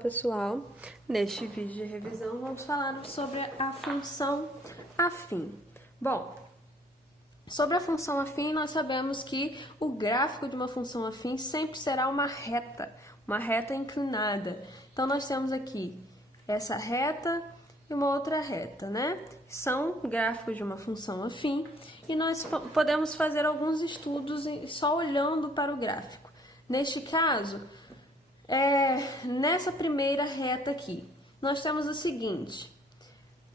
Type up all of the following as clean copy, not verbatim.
pessoal, neste vídeo de revisão vamos falar sobre a função afim. Bom, sobre a função afim nós sabemos que o gráfico de uma função afim sempre será uma reta inclinada. Então nós temos aqui essa reta e uma outra reta, né? São gráficos de uma função afim e nós podemos fazer alguns estudos só olhando para o gráfico. Neste caso, nessa primeira reta aqui, nós temos o seguinte: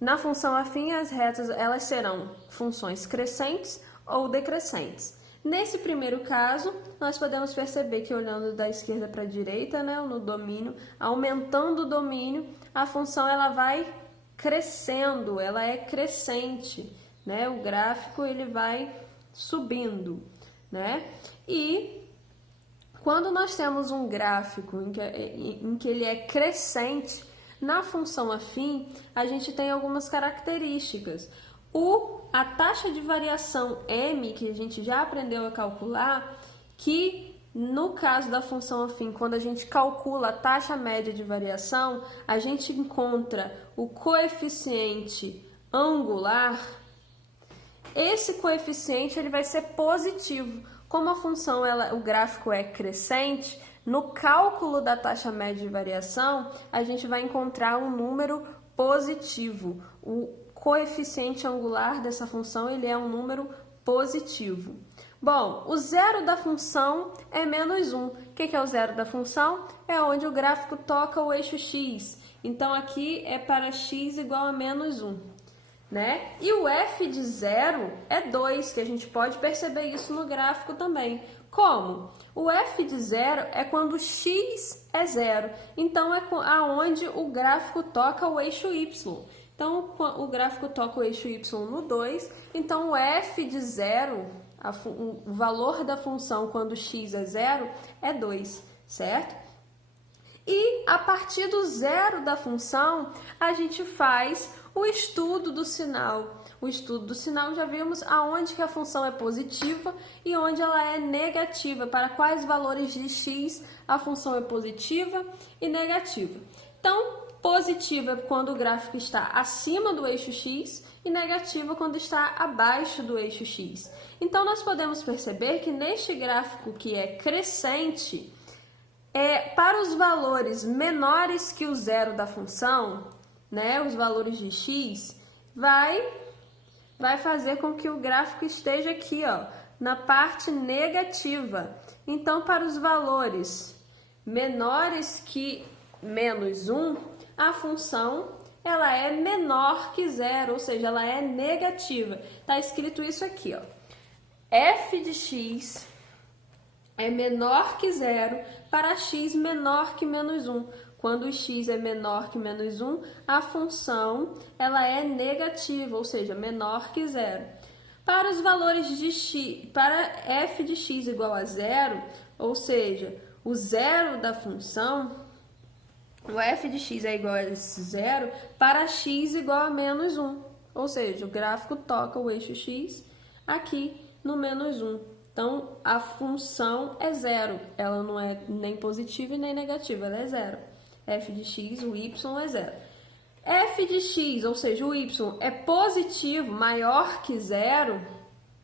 na função afim, as retas elas serão funções crescentes ou decrescentes. Nesse primeiro caso, nós podemos perceber que olhando da esquerda para a direita, né, no domínio, aumentando o domínio, a função ela vai crescendo, ela é crescente, né? O gráfico ele vai subindo, né? E quando nós temos um gráfico em que ele é crescente, na função afim, a gente tem algumas características. A taxa de variação m, que a gente já aprendeu a calcular, que no caso da função afim, quando a gente calcula a taxa média de variação, a gente encontra o coeficiente angular. Esse coeficiente ele vai ser positivo. Como a função, o gráfico é crescente, no cálculo da taxa média de variação, a gente vai encontrar um número positivo. O coeficiente angular dessa função ele é um número positivo. Bom, o zero da função é menos 1. O que é o zero da função? É onde o gráfico toca o eixo x. Então, aqui é para x igual a menos 1. Né? E o f de zero é 2, que a gente pode perceber isso no gráfico também. Como? O f de zero é quando x é zero. Então, é aonde o gráfico toca o eixo y. Então, o gráfico toca o eixo y no 2. Então, o f de zero, o valor da função quando x é zero, é 2, certo? E a partir do zero da função, a gente faz o estudo do sinal. O estudo do sinal já vimos aonde que a função é positiva e onde ela é negativa, para quais valores de x a função é positiva e negativa. Então, positiva é quando o gráfico está acima do eixo x e negativa quando está abaixo do eixo x. Então, nós podemos perceber que neste gráfico que é crescente, para os valores menores que o zero da função, né, os valores de x, vai fazer com que o gráfico esteja aqui, ó, na parte negativa. Então, para os valores menores que menos 1, a função ela é menor que zero, ou seja, ela é negativa. Está escrito isso aqui, ó. F de x é menor que zero para x menor que menos 1. Quando x é menor que menos 1, a função ela é negativa, ou seja, menor que zero. Para os valores de x, para f de x igual a zero, ou seja, o zero da função, o f de x é igual a zero para x igual a menos 1. Ou seja, o gráfico toca o eixo x aqui no menos 1. Então, a função é zero. Ela não é nem positiva e nem negativa, ela é zero. F de x, o y é zero. F de x, ou seja, o y é positivo, maior que zero,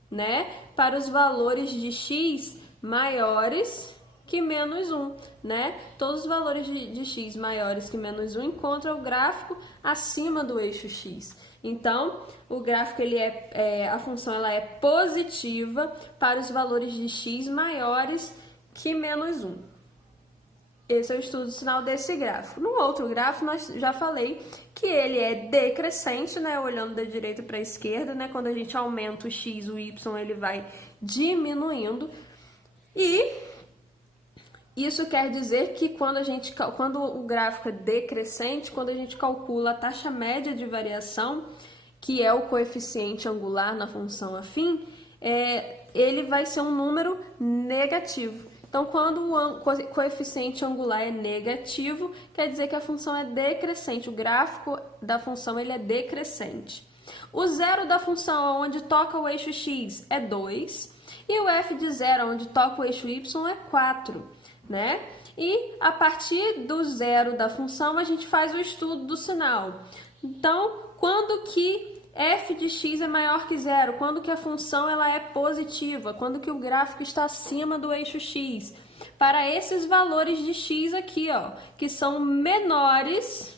né? Para os valores de x maiores que menos 1, né? Todos os valores de x maiores que menos 1 encontram o gráfico acima do eixo x. Então, o gráfico a função ela é positiva para os valores de x maiores que menos 1. Esse é o estudo do sinal desse gráfico. No outro gráfico, nós já falei que ele é decrescente, né? Olhando da direita para a esquerda, né? Quando a gente aumenta o x, o y, ele vai diminuindo. E isso quer dizer que quando o gráfico é decrescente, quando a gente calcula a taxa média de variação, que é o coeficiente angular na função afim, ele vai ser um número negativo. Então, quando o coeficiente angular é negativo, quer dizer que a função é decrescente. O gráfico da função ele é decrescente. O zero da função, onde toca o eixo x, é 2. E o f de zero, onde toca o eixo y, é 4. Né? E a partir do zero da função, a gente faz o estudo do sinal. Então, quando que f de x é maior que zero? Quando que a função ela é positiva? Quando que o gráfico está acima do eixo x? Para esses valores de x aqui, ó, que são menores,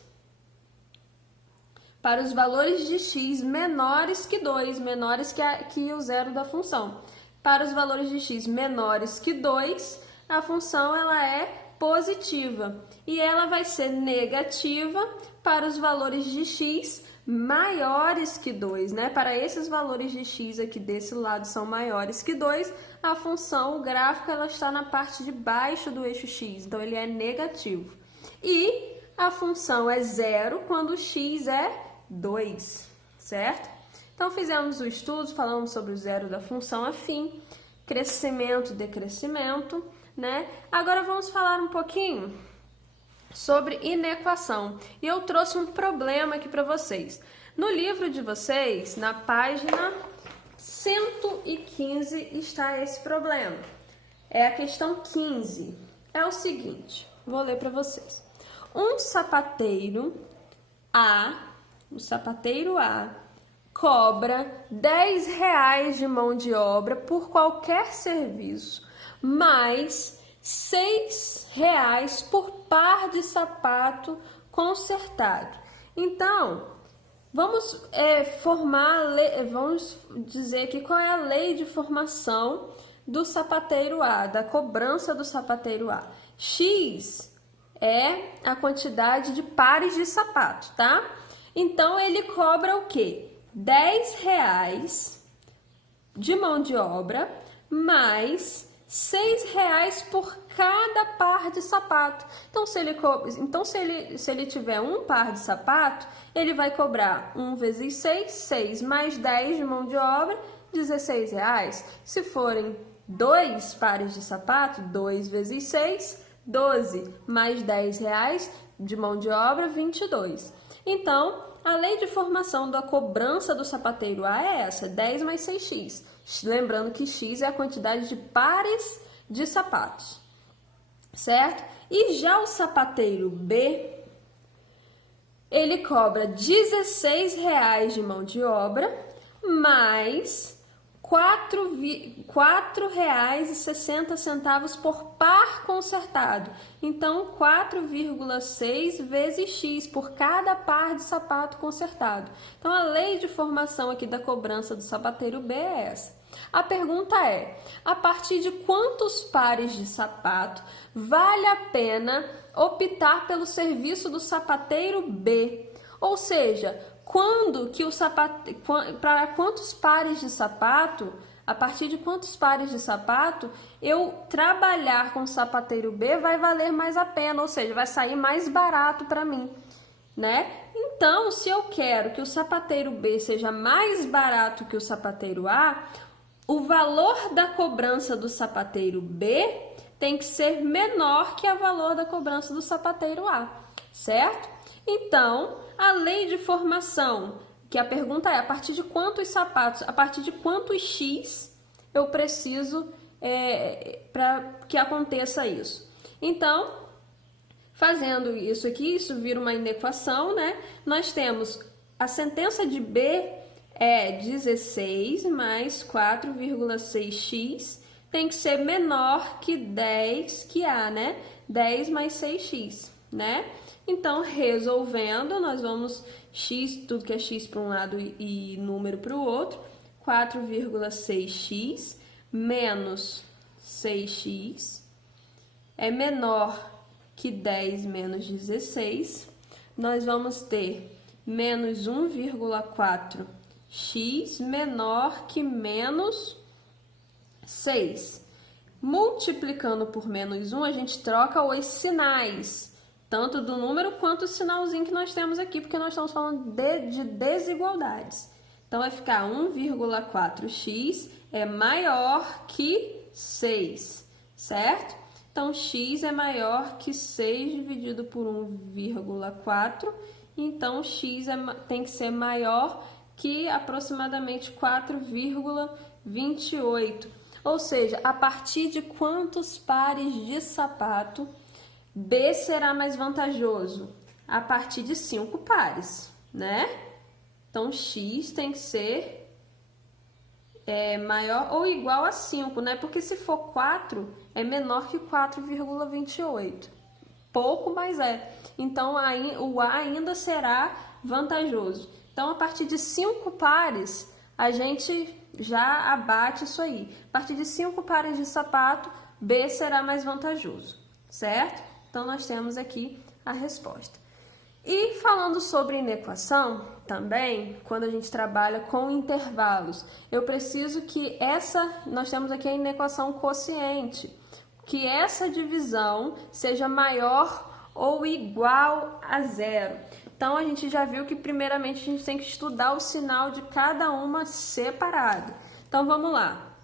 para os valores de x menores que 2, menores que o zero da função. Para os valores de x menores que 2, a função ela é positiva. E ela vai ser negativa para os valores de x maiores que 2, né? Para esses valores de x aqui desse lado são maiores que 2, a função, o gráfico, ela está na parte de baixo do eixo x, então ele é negativo. E a função é zero quando x é 2, certo? Então fizemos o estudo, falamos sobre o zero da função afim, crescimento, decrescimento, né? Agora vamos falar um pouquinho sobre inequação. E eu trouxe um problema aqui para vocês. No livro de vocês, na página 115, está esse problema. É a questão 15. É o seguinte, vou ler para vocês. Um sapateiro A, cobra R$10 de mão de obra por qualquer serviço, mais R$6 por par de sapato consertado. Então, vamos vamos dizer aqui qual é a lei de formação do sapateiro A, da cobrança do sapateiro A. X é a quantidade de pares de sapato, tá? Então, ele cobra o quê? R$10 de mão de obra, mais R$6 por cada par de sapato. Então, se ele tiver um par de sapato, ele vai cobrar 1 vezes 6, 6 mais 10 de mão de obra, R$16. Se forem 2 pares de sapato, 2 vezes 6, 12 mais R$10 de mão de obra, 22. Então, a lei de formação da cobrança do sapateiro A é essa, 10 mais 6x. Lembrando que x é a quantidade de pares de sapatos, certo? E já o sapateiro B, ele cobra R$16 de mão de obra, mais R$4,60 por par consertado. Então, 4,6 vezes x por cada par de sapato consertado. Então, a lei de formação aqui da cobrança do sapateiro B é essa. A pergunta é, a partir de quantos pares de sapato vale a pena optar pelo serviço do sapateiro B? Ou seja, para quantos pares de sapato, a partir de quantos pares de sapato eu trabalhar com o sapateiro B vai valer mais a pena, ou seja, vai sair mais barato para mim, né? Então, se eu quero que o sapateiro B seja mais barato que o sapateiro A, o valor da cobrança do sapateiro B tem que ser menor que o valor da cobrança do sapateiro A, certo? Então, a lei de formação, que a pergunta é, a partir de quantos sapatos, a partir de quantos X eu preciso para que aconteça isso? Então, fazendo isso aqui, isso vira uma inequação, né? Nós temos a sentença de B é 16 mais 4,6x, tem que ser menor que 10 que A, né? 10 mais 6x, né? Então, resolvendo, nós vamos x, tudo que é x para um lado e número para o outro, 4,6x menos 6x é menor que 10 menos 16. Nós vamos ter menos 1,4x menor que menos 6. Multiplicando por menos 1, a gente troca os sinais, tanto do número quanto o sinalzinho que nós temos aqui, porque nós estamos falando de desigualdades. Então, vai ficar 1,4x é maior que 6, certo? Então, x é maior que 6 dividido por 1,4, então x tem que ser maior que aproximadamente 4,28. Ou seja, a partir de quantos pares de sapato B será mais vantajoso? A partir de 5 pares, né? Então, x tem que ser maior ou igual a 5, né? Porque se for 4, é menor que 4,28. Pouco, mas é. Então, o A ainda será vantajoso. Então, a partir de 5 pares, a gente já abate isso aí. A partir de 5 pares de sapato, B será mais vantajoso, certo? Então, nós temos aqui a resposta. E falando sobre inequação, também, quando a gente trabalha com intervalos, eu preciso que nós temos aqui a inequação quociente, que essa divisão seja maior ou igual a zero. Então, a gente já viu que, primeiramente, a gente tem que estudar o sinal de cada uma separado. Então, vamos lá.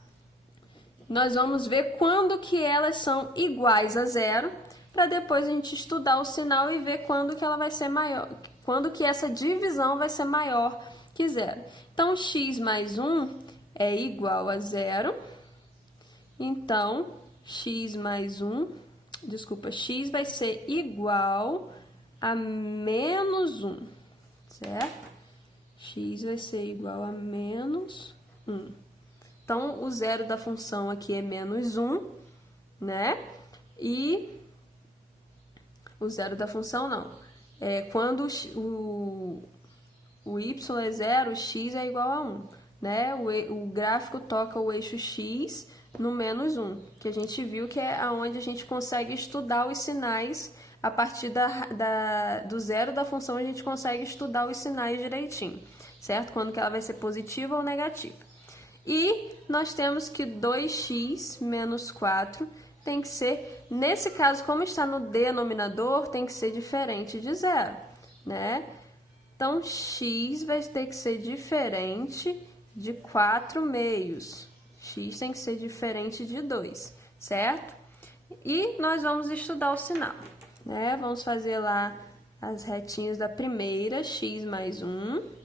Nós vamos ver quando que elas são iguais a zero, para depois a gente estudar o sinal e ver quando que ela vai ser maior, quando que essa divisão vai ser maior que zero. Então, x mais 1 é igual a zero. Então, x vai ser igual a menos 1, certo? X vai ser igual a menos 1. Então, o zero da função aqui é menos 1, né? E o zero da função não. Quando o y é zero, o x é igual a 1, né? O gráfico toca o eixo x no menos 1, que a gente viu que é onde a gente consegue estudar os sinais. A partir do zero da função, a gente consegue estudar os sinais direitinho, certo? Quando que ela vai ser positiva ou negativa. E nós temos que 2x menos 4 tem que ser, nesse caso, como está no denominador, tem que ser diferente de zero, né? Então, x vai ter que ser diferente de 4 meios. X tem que ser diferente de 2, certo? E nós vamos estudar o sinal, né? Vamos fazer lá as retinhas da primeira, x mais 1.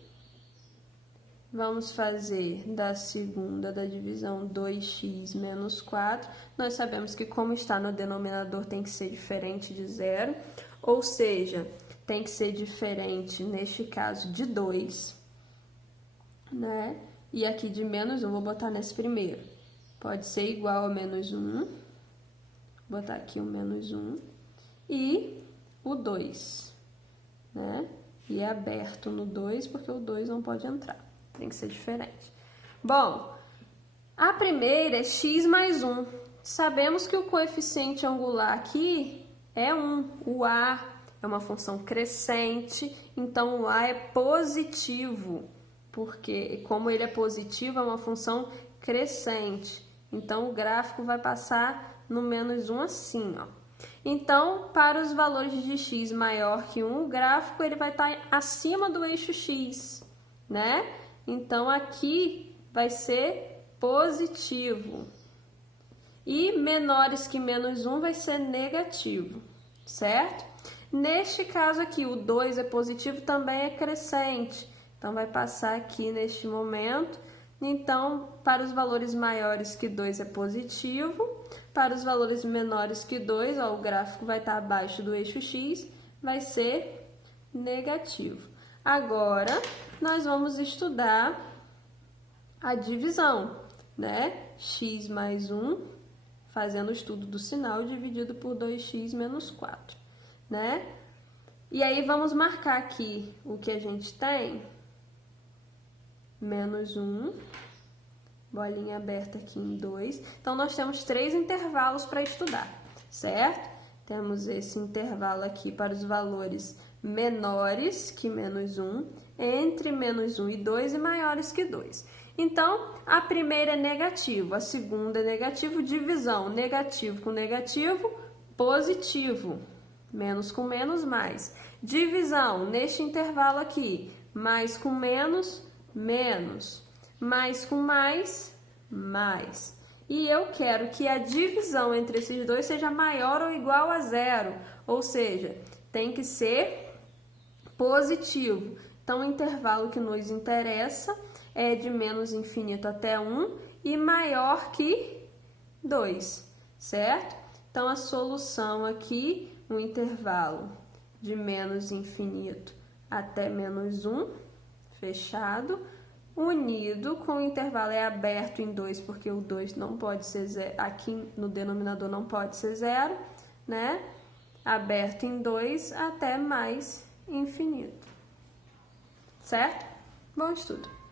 Vamos fazer da segunda da divisão 2x menos 4. Nós sabemos que como está no denominador tem que ser diferente de zero, ou seja, tem que ser diferente, neste caso, de 2, né? E aqui de menos 1, vou botar nesse primeiro. Pode ser igual a menos 1, vou botar aqui o menos 1, e o 2, né? E é aberto no 2, porque o 2 não pode entrar. Tem que ser diferente. Bom, a primeira é x mais 1. Sabemos que o coeficiente angular aqui é 1. O a é uma função crescente, então o a é positivo, porque como ele é positivo, é uma função crescente. Então, o gráfico vai passar no menos 1 assim, ó. Então, para os valores de x maior que 1, o gráfico ele vai estar acima do eixo x, né? Então, aqui vai ser positivo. E menores que menos 1 vai ser negativo, certo? Neste caso aqui, o 2 é positivo, também é crescente. Então, vai passar aqui neste momento. Então, para os valores maiores que 2 é positivo. Para os valores menores que 2, ó, o gráfico vai estar abaixo do eixo x, vai ser negativo. Agora, nós vamos estudar a divisão, né? X mais 1, fazendo o estudo do sinal, dividido por 2x menos 4, né? E aí, vamos marcar aqui o que a gente tem. Menos 1, bolinha aberta aqui em 2. Então, nós temos 3 intervalos para estudar, certo? Temos esse intervalo aqui para os valores menores que menos 1, entre menos 1 e 2 e maiores que 2. Então, a primeira é negativo, a segunda é negativo, divisão, negativo com negativo, positivo, menos com menos, mais. Divisão, neste intervalo aqui, mais com menos, menos, mais com mais, mais. E eu quero que a divisão entre esses dois seja maior ou igual a zero, ou seja, tem que ser positivo. Então, o intervalo que nos interessa é de menos infinito até 1 e maior que 2, certo? Então, a solução aqui um intervalo de menos infinito até menos 1, fechado, unido com o intervalo é aberto em 2, porque o 2 não pode ser zero, aqui no denominador não pode ser zero, né? Aberto em 2 até mais infinito. Certo? Bom estudo!